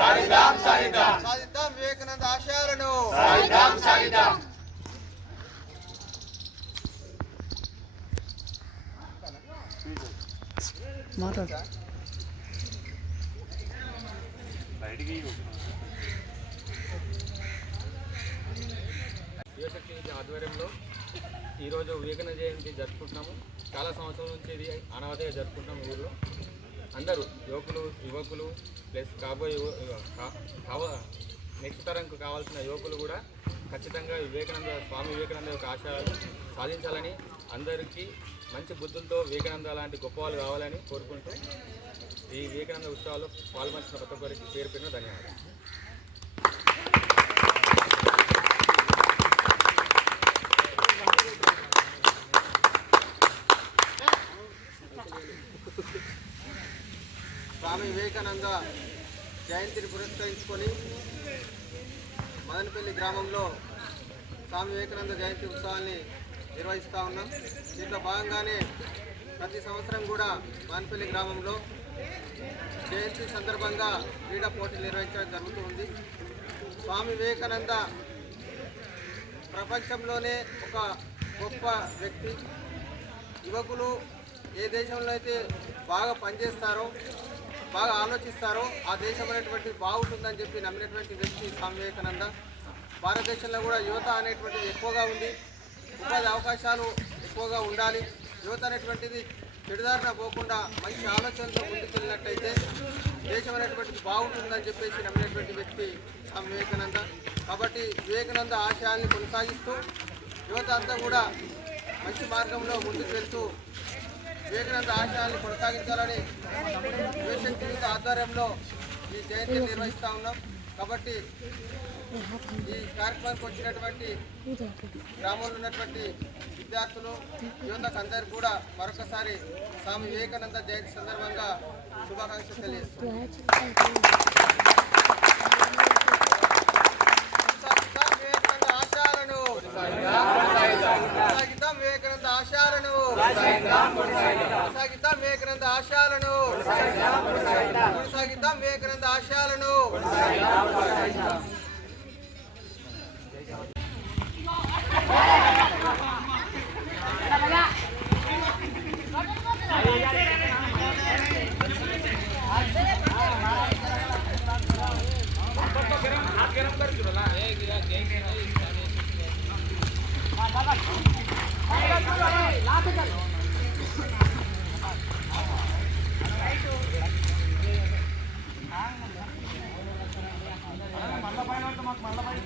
సాధిద్దాం సాధిద్దాం. సాధిద్దాం వివేకానంద ఆశయాలను. సాధిద్దాం సాధిద్దాం. యువశక్తి ఆధ్వర్యంలో ఈరోజు వివేకానంద జయంతి జరుపుకుంటున్నాము. చాలా సంవత్సరాల నుంచి ఇది అనావధిగా జరుపుకుంటున్నాము ఊళ్ళో అందరూ యువకులు యువకులు ప్లస్ కాబోయే కావ నెక్స్ట్ తరంకు కావాల్సిన యువకులు కూడా ఖచ్చితంగా వివేకానంద స్వామి వివేకానంద యొక్క ఆశయాలు సాధించాలని అందరికీ మంచి బుద్ధులతో వివేకానంద లాంటి గొప్ప కావాలని కోరుకుంటూ ఈ వివేకానంద ఉత్సవాల్లో పాల్పంచిన ప్రతి ఒక్కరికి పేరు పేరున ధన్యవాదాలు. స్వామి వివేకానంద జయంతిని పురస్కరించుకొని మదనపల్లి గ్రామంలో స్వామి వివేకానంద జయంతి ఉత్సవాన్ని నిర్వహిస్తూ ఉన్నాం. దీంట్లో భాగంగానే ప్రతి సంవత్సరం కూడా మదనపల్లి గ్రామంలో జయంతి సందర్భంగా క్రీడా పోటీలు నిర్వహించడం జరుగుతూ ఉంది. స్వామి వివేకానంద ప్రపంచంలోనే ఒక గొప్ప వ్యక్తి. యువకులు ఏ దేశంలో అయితే బాగా పనిచేస్తారో బాగా ఆలోచిస్తారో. ఆ దేశం అనేటువంటి బాగుంటుందని చెప్పి నమ్మినటువంటి వ్యక్తి స్వామి వివేకానంద. భారతదేశంలో కూడా యువత అనేటువంటిది ఎక్కువగా ఉంది. ఉపాధి అవకాశాలు ఎక్కువగా ఉండాలి. యువత అనేటువంటిది చెడుదారిన పోకుండా మంచి ఆలోచనతో ముందుకెళ్ళినట్టయితే దేశం అనేటువంటిది బాగుంటుందని చెప్పేసి నమ్మినటువంటి వ్యక్తి స్వామి వివేకానంద. కాబట్టి వివేకానంద ఆశయాల్ని కొనసాగిస్తూ యువత అంతా కూడా మంచి మార్గంలో ముందుకు వెళ్తూ వివేకానంద ఆశయాల్ని కొనసాగించాలని యువశక్తి యూత్ ఆధ్వర్యంలో ఈ జయంతిని నిర్వహిస్తూ ఉన్నాం. కాబట్టి ఈ కార్యక్రమానికి వచ్చినటువంటి గ్రామంలో ఉన్నటువంటి విద్యార్థులు యువతకు అందరికీ కూడా మరొకసారి స్వామి వివేకానంద జయంతి సందర్భంగా శుభాకాంక్షలు తెలియజేస్తున్నాం కొనసాగిద్దాం వివేకానంద ఆశయాలను కొనసాగిద్దాం వివేకానంద ఆశయాలను కొనసాగిద్దాం వివేకనంద ఆశయాలను కొనసాగిద్దాం వివేకనంద ఆశయాలను మళ్ళీ మాకు మళ్ళీ